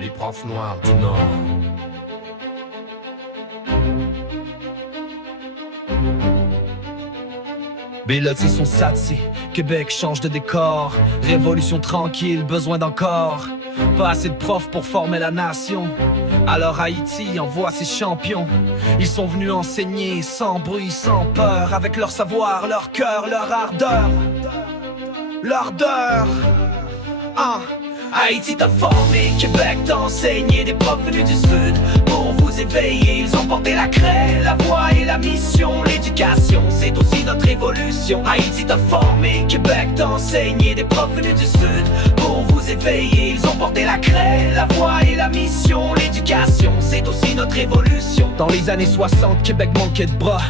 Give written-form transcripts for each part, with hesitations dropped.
les profs noirs du Nord. Mélodie sont satsi, Québec change de décor. Révolution tranquille, besoin d'encore. Pas assez de profs pour former la nation. Alors Haïti envoie ses champions. Ils sont venus enseigner sans bruit, sans peur. Avec leur savoir, leur cœur, leur ardeur. L'ardeur. Haïti t'a formé, Québec t'a enseigné. Des profs venus du sud pour vous éveiller. Ils ont porté la craie, la voix et la mission. L'éducation, c'est aussi notre évolution. Haïti t'a formé, Québec t'a enseigné. Des profs venus du sud pour vous éveiller. Ils ont porté la craie, la voix et la mission. L'éducation, c'est aussi notre évolution. Dans les années 60, Québec manquait de bras.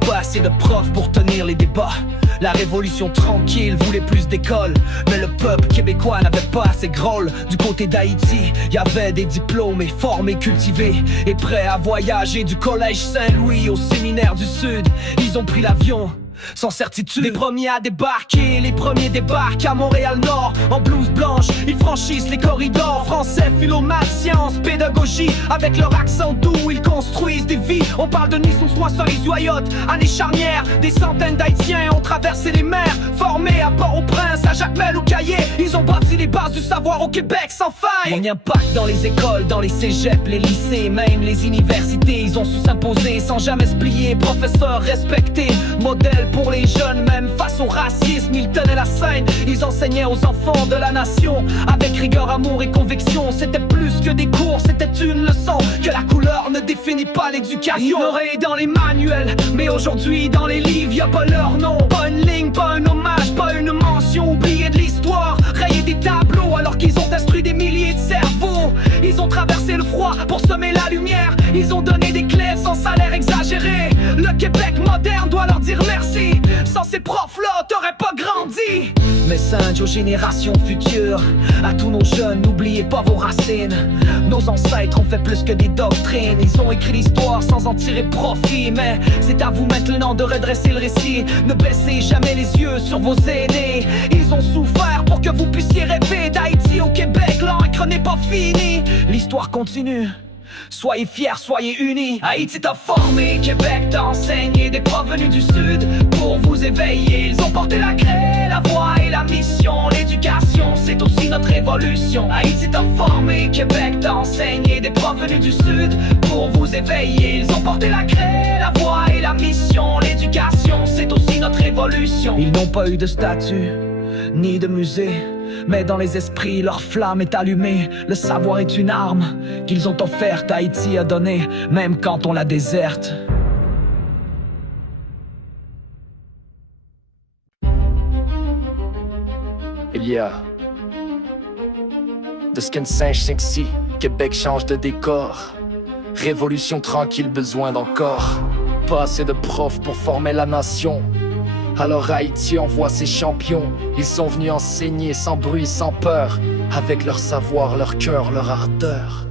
Pas assez de profs pour tenir les débats. La révolution tranquille voulait plus d'écoles, mais le peuple québécois n'avait pas assez de rôle. Du côté d'Haïti, y avait des diplômés formés, cultivés et prêts à voyager. Du collège Saint-Louis au séminaire du Sud, ils ont pris l'avion sans certitude. Les premiers à débarquer, les premiers débarquent à Montréal-Nord. En blouse blanche, ils franchissent les corridors. Français, philo, maths, sciences, pédagogie. Avec leur accent doux, ils construisent des vies. On parle de Nisson, Soissons, Isuayotte, années charnières. Des centaines d'Haïtiens ont traversé les mers. Formés à Port-au-Prince, à Jacmel ou Caillé. Ils ont bâti les bases du savoir au Québec sans faille. Mon impact dans les écoles, dans les cégeps, les lycées, même les universités. Ils ont su s'imposer sans jamais se plier. Professeurs respectés, modèles pour les jeunes, même face au racisme, ils tenaient la scène. Ils enseignaient aux enfants de la nation avec rigueur, amour et conviction. C'était plus que des cours, c'était une leçon. Que la couleur ne définit pas l'éducation. Ignoré dans les manuels, mais aujourd'hui dans les livres, y a pas leur nom. Pas une ligne, pas un hommage, pas une mention. Oublié de l'histoire, rayé des tableaux. Alors qu'ils ont instruit des milliers de cerveaux. Ils ont traversé le froid pour semer la lumière. Ils ont donné des clés sans salaire exagéré. Le Québec moderne doit leur dire merci. Sans ces profs-là, t'aurais pas grandi. Message aux générations futures, à tous nos jeunes, n'oubliez pas vos racines. Nos ancêtres ont fait plus que des doctrines. Ils ont écrit l'histoire sans en tirer profit. Mais c'est à vous maintenant de redresser le récit. Ne baissez jamais les yeux sur vos aînés. Ils ont souffert pour que vous puissiez rêver. D'Haïti au Québec, l'encre n'est pas finie. L'histoire continue. Soyez fiers, soyez unis. Haïti t'a formé, Québec t'a enseigné. Des profs venus du sud pour vous éveiller. Ils ont porté la craie, la voix et la mission. L'éducation, c'est aussi notre évolution. Haïti t'a formé, Québec t'a enseigné. Des profs venus du sud pour vous éveiller. Ils ont porté la craie, la voix et la mission. L'éducation, c'est aussi notre évolution. Ils n'ont pas eu de statue, ni de musée, mais dans les esprits, leur flamme est allumée. Le savoir est une arme qu'ils ont offerte, Haïti a donné, même quand on la déserte. Il y a de skin singe sexy, Québec change de décor. Révolution tranquille, besoin d'encore. Pas assez de profs pour former la nation. Alors Haïti envoie ses champions. Ils sont venus enseigner sans bruit, sans peur. Avec leur savoir, leur cœur, leur ardeur.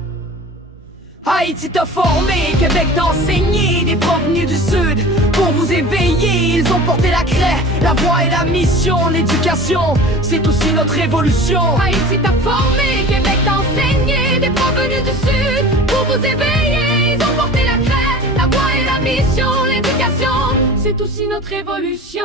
Haïti t'a formé, Québec t'a enseigné. Des profs venus du sud pour vous éveiller. Ils ont porté la craie, la voix et la mission. L'éducation, c'est aussi notre évolution. Haïti t'a formé, Québec t'a enseigné. Des profs venus du sud pour vous éveiller. Ils ont porté la craie, la voix et la mission. L'éducation, c'est aussi notre évolution.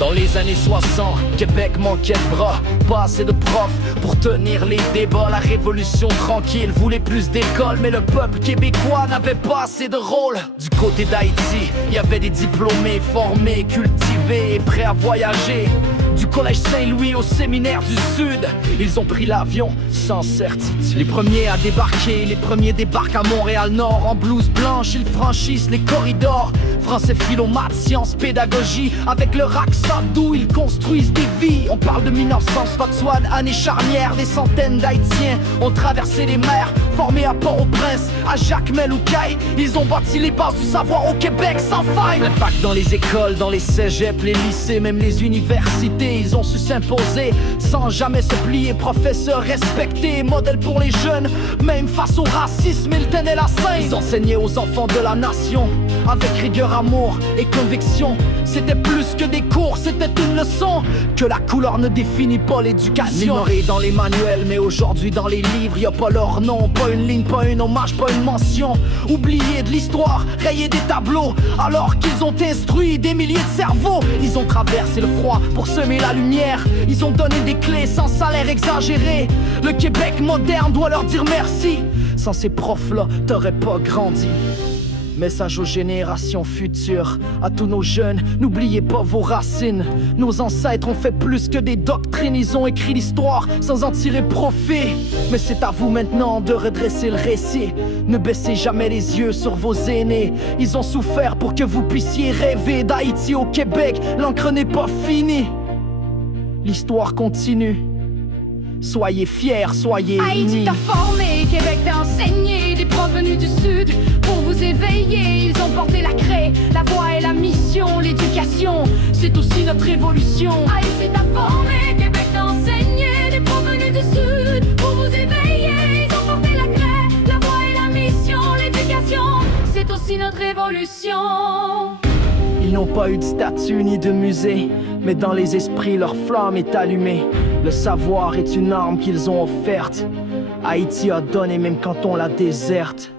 Dans les années 60, Québec manquait de bras. Pas assez de profs pour tenir les débats. La révolution tranquille voulait plus d'écoles, mais le peuple québécois n'avait pas assez de rôle. Du côté d'Haïti, y avait des diplômés, formés, cultivés et prêts à voyager. Du collège Saint-Louis au séminaire du Sud, ils ont pris l'avion sans certitude. Les premiers à débarquer, les premiers débarquent à Montréal-Nord. En blouse blanche, ils franchissent les corridors. Français, philo, maths, sciences, pédagogie. Avec leur accent doux, ils construisent des vies. On parle de 1960, année charnière. Des centaines d'Haïtiens ont traversé les mers. Formés à Port-au-Prince, à Jacmel ou Caille. Ils ont bâti les bases du savoir au Québec sans faille. L'impact dans les écoles, dans les cégeps, les lycées, même les universités. l'égalité. Ils ont su s'imposer sans jamais se plier. Professeurs respectés, modèles pour les jeunes, même face au racisme, ils tenaient la scène. Ils enseignaient aux enfants de la nation avec rigueur, amour et conviction. C'était plus que des cours, c'était une leçon que la couleur ne définit pas l'éducation. Ignorés dans les manuels, mais aujourd'hui dans les livres, y a pas leur nom, pas une ligne, pas un hommage, pas une mention. Oubliés de l'histoire, rayés des tableaux, alors qu'ils ont instruit des milliers de cerveaux. Ils ont traversé le froid pour semer la lumière. Ils ont donné des clés sans salaire exagéré. Le Québec moderne doit leur dire merci. Sans ces profs-là, t'aurais pas grandi. Message aux générations futures, à tous nos jeunes, n'oubliez pas vos racines. Nos ancêtres ont fait plus que des doctrines, ils ont écrit l'histoire sans en tirer profit. Mais c'est à vous maintenant de redresser le récit. Ne baissez jamais les yeux sur vos aînés. Ils ont souffert pour que vous puissiez rêver d'Haïti au Québec. L'encre n'est pas finie, l'histoire continue. Soyez fiers, soyez Haïti unis. t'a formé, Québec t'a enseigné. Des profs venus du sud pour vous éveiller. Ils ont porté la craie, la voix et la mission. L'éducation, c'est aussi notre révolution. Haïti t'a formé, Québec t'a enseigné. Des profs venus du sud pour vous éveiller. Ils ont porté la craie, la voix et la mission. L'éducation, c'est aussi notre révolution. Ils n'ont pas eu de statue ni de musée, mais dans les esprits leur flamme est allumée. Le savoir est une arme qu'ils ont offerte. Haïti a donné même quand on la déserte.